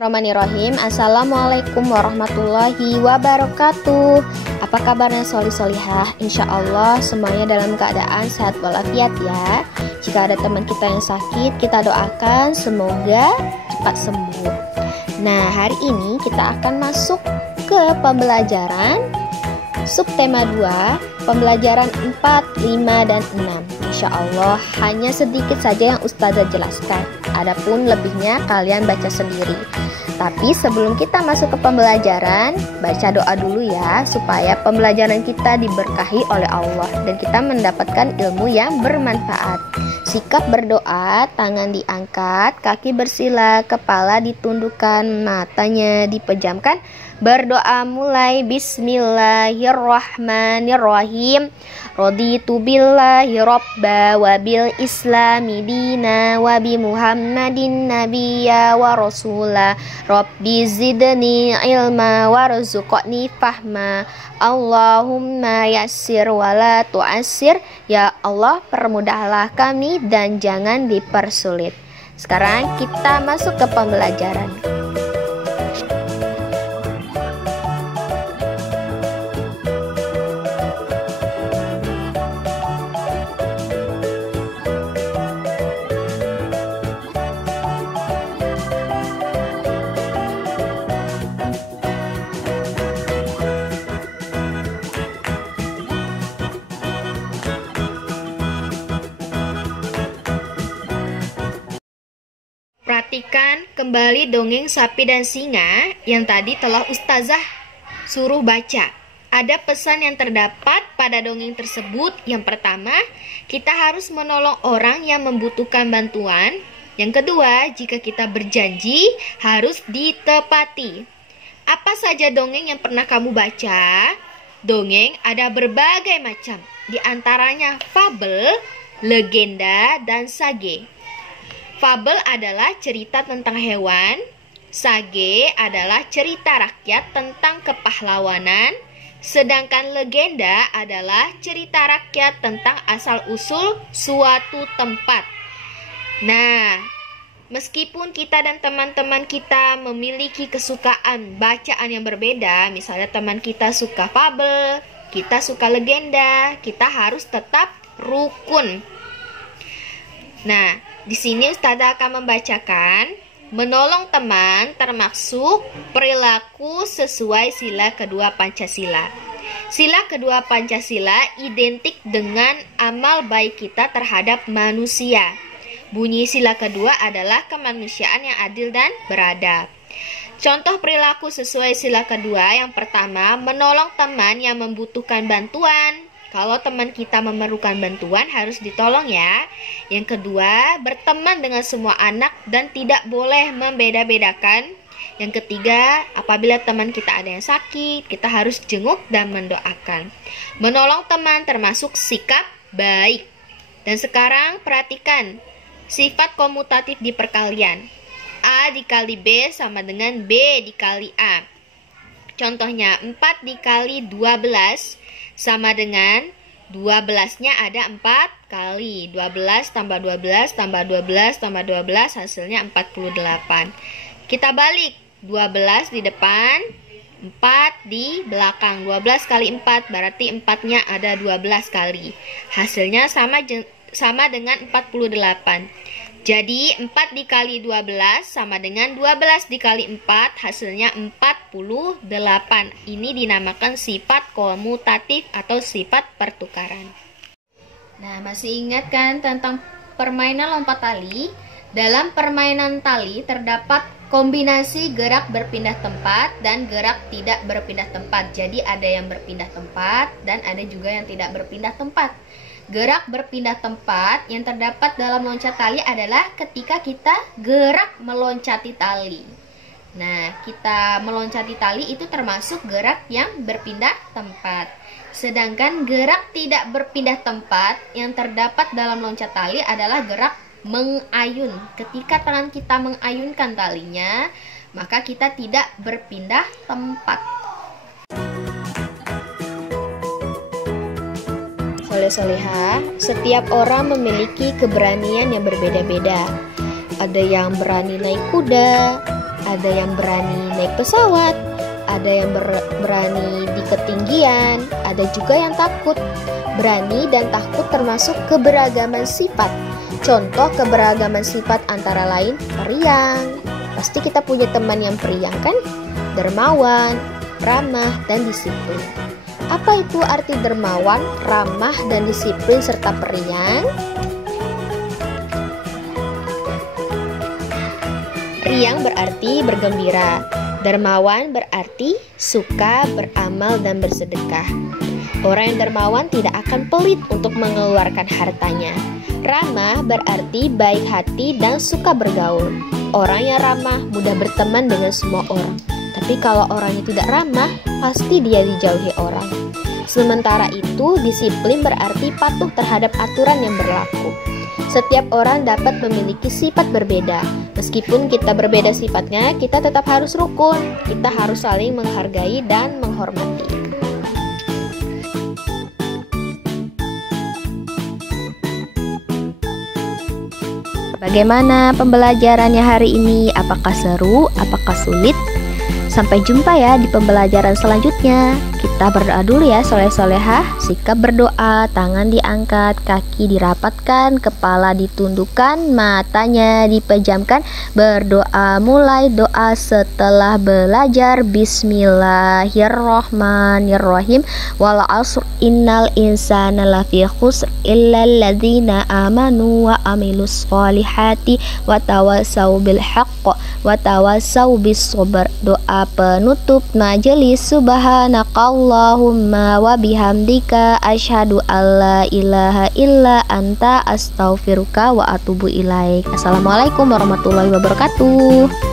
Bismillahirrahmanirrahim. Assalamualaikum warahmatullahi wabarakatuh. Apa kabarnya solih-solihah? Insya Allah semuanya dalam keadaan sehat walafiat ya. Jika ada teman kita yang sakit, kita doakan semoga cepat sembuh. Nah, hari ini kita akan masuk ke pembelajaran subtema 2, pembelajaran 4, 5, dan 6. Insya Allah hanya sedikit saja yang Ustazah jelaskan. Adapun lebihnya kalian baca sendiri. Tapi sebelum kita masuk ke pembelajaran, baca doa dulu ya, supaya pembelajaran kita diberkahi oleh Allah dan kita mendapatkan ilmu yang bermanfaat. Sikap berdoa, tangan diangkat, kaki bersila, kepala ditundukkan, matanya dipejamkan. Berdoa mulai. Bismillahirrahmanirrahim. Raditu billahi robba wa bil islami dina wa bi muhammadin nabiyya wa rasula. Rabbi zidni ilma warzuqni fahma. Allahumma yassir wa la tu'assir. Ya Allah, permudahlah kami dan jangan dipersulit. Sekarang kita masuk ke pembelajaran. Perhatikan kembali dongeng sapi dan singa yang tadi telah Ustazah suruh baca. Ada pesan yang terdapat pada dongeng tersebut. Yang pertama, kita harus menolong orang yang membutuhkan bantuan. Yang kedua, jika kita berjanji harus ditepati. Apa saja dongeng yang pernah kamu baca? Dongeng ada berbagai macam, di antaranya fabel, legenda, dan sage. Fabel adalah cerita tentang hewan, sage adalah cerita rakyat tentang kepahlawanan, sedangkan legenda adalah cerita rakyat tentang asal-usul suatu tempat. Nah, meskipun kita dan teman-teman kita memiliki kesukaan bacaan yang berbeda, misalnya teman kita suka fabel, kita suka legenda, kita harus tetap rukun. Nah, di sini Ustazah akan membacakan menolong teman termasuk perilaku sesuai sila kedua Pancasila. Sila kedua Pancasila identik dengan amal baik kita terhadap manusia. Bunyi sila kedua adalah kemanusiaan yang adil dan beradab. Contoh perilaku sesuai sila kedua, yang pertama, menolong teman yang membutuhkan bantuan. Kalau teman kita memerlukan bantuan harus ditolong ya. Yang kedua, berteman dengan semua anak dan tidak boleh membeda-bedakan. Yang ketiga, apabila teman kita ada yang sakit, kita harus jenguk dan mendoakan. Menolong teman termasuk sikap baik. Dan sekarang perhatikan sifat komutatif di perkalian. A dikali B sama dengan B dikali A. Contohnya 4 dikali 12 sama dengan 12-nya ada 4 kali. 12 tambah 12 tambah 12 tambah 12 hasilnya 48. Kita balik. 12 di depan, 4 di belakang. 12 kali 4 berarti 4-nya ada 12 kali. Hasilnya sama dengan 48. Jadi 4 dikali 12 sama dengan 12 dikali 4, hasilnya 48. Ini dinamakan sifat komutatif atau sifat pertukaran. Nah, masih ingat kan tentang permainan lompat tali? Dalam permainan tali terdapat kombinasi gerak berpindah tempat dan gerak tidak berpindah tempat. Jadi ada yang berpindah tempat dan ada juga yang tidak berpindah tempat. Gerak berpindah tempat yang terdapat dalam loncat tali adalah ketika kita gerak meloncati tali. Nah, kita meloncati tali itu termasuk gerak yang berpindah tempat. Sedangkan gerak tidak berpindah tempat yang terdapat dalam loncat tali adalah gerak mengayun. Ketika tangan kita mengayunkan talinya, maka kita tidak berpindah tempat. Soleh-solehah, setiap orang memiliki keberanian yang berbeda-beda. Ada yang berani naik kuda, ada yang berani naik pesawat, ada yang berani di ketinggian, ada juga yang takut. Berani dan takut termasuk keberagaman sifat. Contoh keberagaman sifat antara lain periang. Pasti kita punya teman yang periang kan? Dermawan, ramah, dan disiplin. Apa itu arti dermawan, ramah, dan disiplin serta periang? Periang berarti bergembira. Dermawan berarti suka beramal dan bersedekah. Orang yang dermawan tidak akan pelit untuk mengeluarkan hartanya. Ramah berarti baik hati dan suka bergaul. Orang yang ramah mudah berteman dengan semua orang. Tapi kalau orangnya tidak ramah, pasti dia dijauhi orang. Sementara itu, disiplin berarti patuh terhadap aturan yang berlaku. Setiap orang dapat memiliki sifat berbeda. Meskipun kita berbeda sifatnya, kita tetap harus rukun. Kita harus saling menghargai dan menghormati. Bagaimana pembelajarannya hari ini? Apakah seru? Apakah sulit? Sampai jumpa ya di pembelajaran selanjutnya. Kita berdoa dulu ya soleh-solehah. Sikap berdoa, tangan diangkat, kaki dirapatkan, kepala ditundukkan, matanya dipejamkan. Berdoa, mulai doa setelah belajar. Bismillahirrohmanirrohim. Wal asr innal insana lafi khusr illal ladzina amanu wa amilus sholihati wa tawassaw bil haqq wa tawassaw bis sabr. Doa penutup majelis. Subhanakallahumma wa bihamdika asyhadu alla ilaha illa anta astaghfiruka wa atubu ilaik. Assalamualaikum warahmatullahi wabarakatuh.